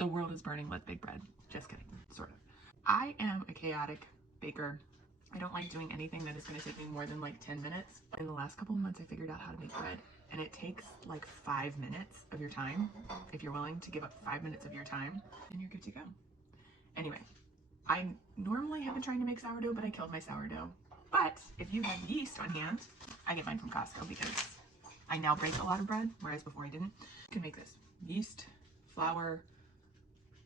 The world is burning, let's bake bread. Just kidding, sort of. I am a chaotic baker. I don't like doing anything that is going to take me more than like 10 minutes. In the last couple of months, I figured out how to make bread, and it takes like 5 minutes of your time. If you're willing to give up 5 minutes of your time, then you're good to go. Anyway, I normally have been trying to make sourdough, but I killed my sourdough. But if you have yeast on hand, I get mine from Costco because I now break a lot of bread, whereas before I didn't. You can make this: yeast, flour,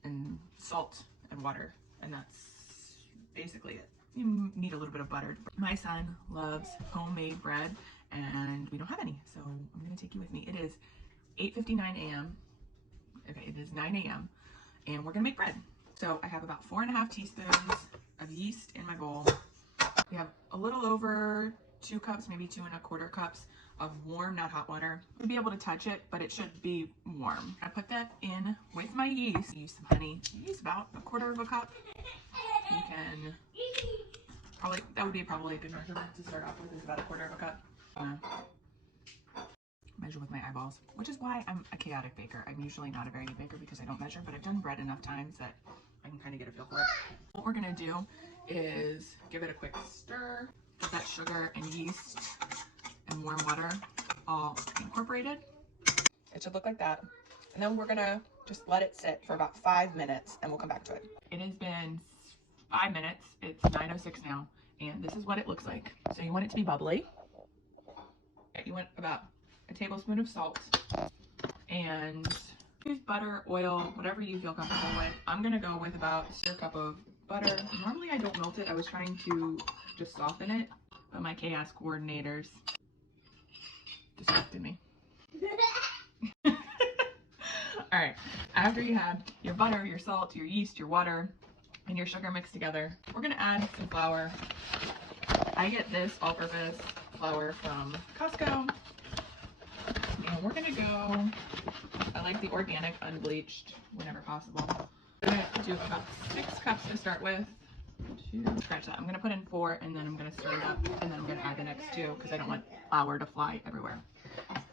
and salt and water, and that's basically it. You need a little bit of butter. My son loves homemade bread, and we don't have any, so I'm gonna take you with me. It is 8:59 a.m. Okay, it is 9 a.m. and we're gonna make bread. So I have about 4.5 teaspoons of yeast in my bowl. We have a little over 2 cups, maybe 2.25 cups of warm, not hot water. You'll be able to touch it, but it should be warm. I put that in with my yeast. Use some honey. Use about 1/4 cup. You can probably, that would be probably a good measurement to start off with, is about 1/4 cup. Measure with my eyeballs, which is why I'm a chaotic baker. I'm usually not a very good baker because I don't measure, but I've done bread enough times that I can kind of get a feel for it. What we're gonna do is give it a quick stir, get that sugar and yeast and warm water all incorporated. It should look like that. And then we're gonna just let it sit for about 5 minutes and we'll come back to it. It has been 5 minutes. It's 9:06 now, and this is what it looks like. So you want it to be bubbly. You want about a tablespoon of salt, and use butter, oil, whatever you feel comfortable with. I'm gonna go with about a cup of butter. Normally I don't melt it. I was trying to just soften it, but my chaos coordinators distracted me. All right, after you have your butter, your salt, your yeast, your water, and your sugar mixed together, we're gonna add some flour. I get this all-purpose flour from Costco, and we're gonna go, I like the organic unbleached whenever possible. I'm gonna do about 6 cups to start with. Scratch that. I'm gonna put in 4, and then I'm gonna stir it up, and then I'm gonna add the next 2 because I don't want flour to fly everywhere.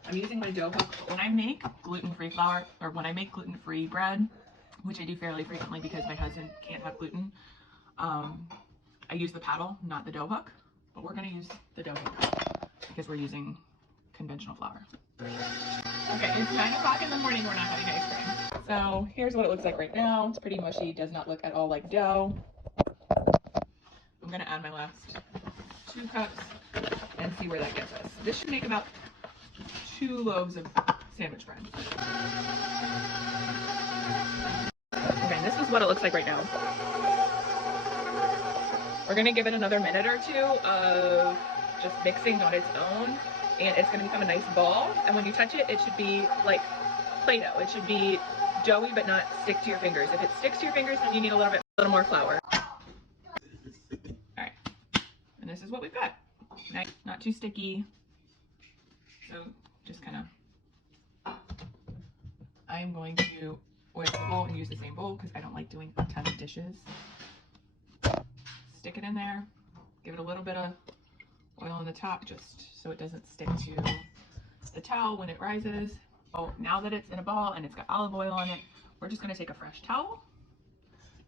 I'm using my dough hook. When I make gluten-free flour, or when I make gluten-free bread, which I do fairly frequently because my husband can't have gluten, I use the paddle, not the dough hook, but we're gonna use the dough hook because we're using conventional flour. Okay, it's 9 o'clock in the morning, we're not having ice cream. So here's what it looks like right now. It's pretty mushy, does not look at all like dough. I'm gonna add my last 2 cups and see where that gets us. This should make about 2 loaves of sandwich bread. Okay, this is what it looks like right now. We're gonna give it another minute or 2 of just mixing on its own, and it's gonna become a nice ball. And when you touch it, it should be like Play-Doh. It should be doughy but not stick to your fingers. If it sticks to your fingers, then you need a little more flour. All right, and this is what we've got. Nice, not too sticky. So just kind of, I'm going to oil the bowl and use the same bowl because I don't like doing a ton of dishes. Stick it in there, give it a little bit of oil on the top just so it doesn't stick to the towel when it rises. Oh, now that it's in a ball and it's got olive oil on it, we're just gonna take a fresh towel,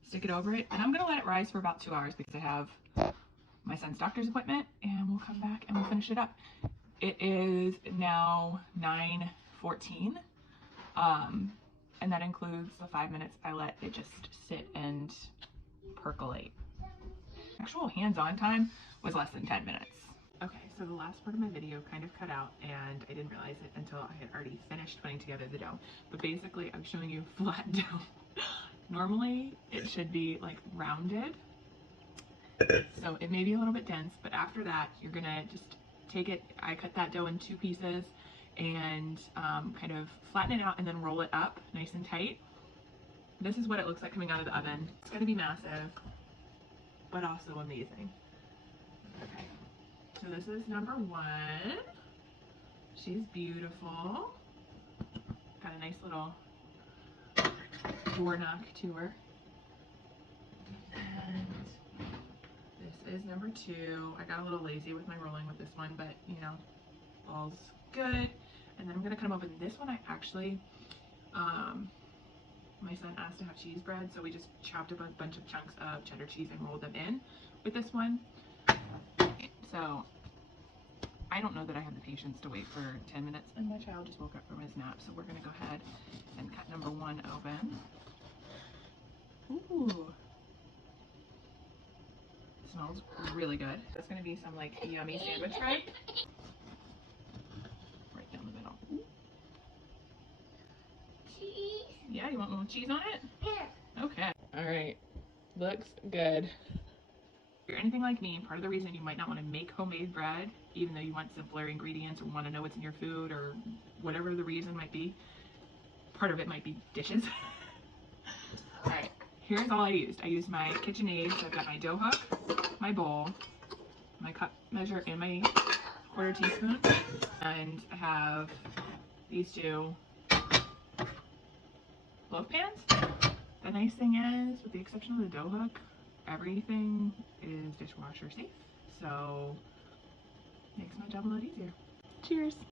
stick it over it, and I'm gonna let it rise for about 2 hours because I have my son's doctor's appointment, and we'll come back and we'll finish it up. It is now 9:14, and that includes the 5 minutes I let it just sit and percolate. Actual hands-on time was less than 10 minutes. Okay, so the last part of my video kind of cut out, and I didn't realize it until I had already finished putting together the dough. But basically, I'm showing you flat dough. Normally, it should be like rounded, so it may be a little bit dense, but after that, you're gonna just take it. I cut that dough in 2 pieces and kind of flatten it out and then roll it up nice and tight. This is what it looks like coming out of the oven. It's gonna be massive, but also amazing. Okay, so this is number 1. She's beautiful. Got a nice little door knock to her. And this is number 2. I got a little lazy with my rolling with this one, but you know, all's good. And then I'm gonna come over this one. I actually My son asked to have cheese bread, so we just chopped up a bunch of chunks of cheddar cheese and rolled them in with this one. So I don't know that I have the patience to wait for 10 minutes. And my child just woke up from his nap, so we're gonna go ahead and cut number 1 open. Ooh. Smells really good. That's gonna be some like yummy sandwich bread. Right down the middle. Cheese. Yeah, you want more cheese on it? Yeah. Okay. All right. Looks good. If you're anything like me, part of the reason you might not want to make homemade bread, even though you want simpler ingredients or want to know what's in your food or whatever the reason might be, part of it might be dishes. All right. Here's all I used. I used my KitchenAid, so I've got my dough hook, my bowl, my cup measure, and my quarter teaspoon. And I have these 2 loaf pans. The nice thing is, with the exception of the dough hook, everything is dishwasher safe. So, makes my job a lot easier. Cheers.